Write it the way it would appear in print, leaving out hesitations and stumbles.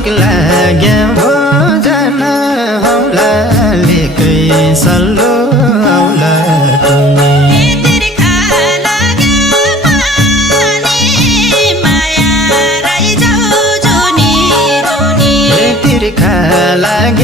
दुख लाग्यो भोजन औला लेकै सल्लो औला टुङ्गी तिर्खा लाग्यो पानी माया राई जाऊ जुनी जुनी तिर्खा लाग्यो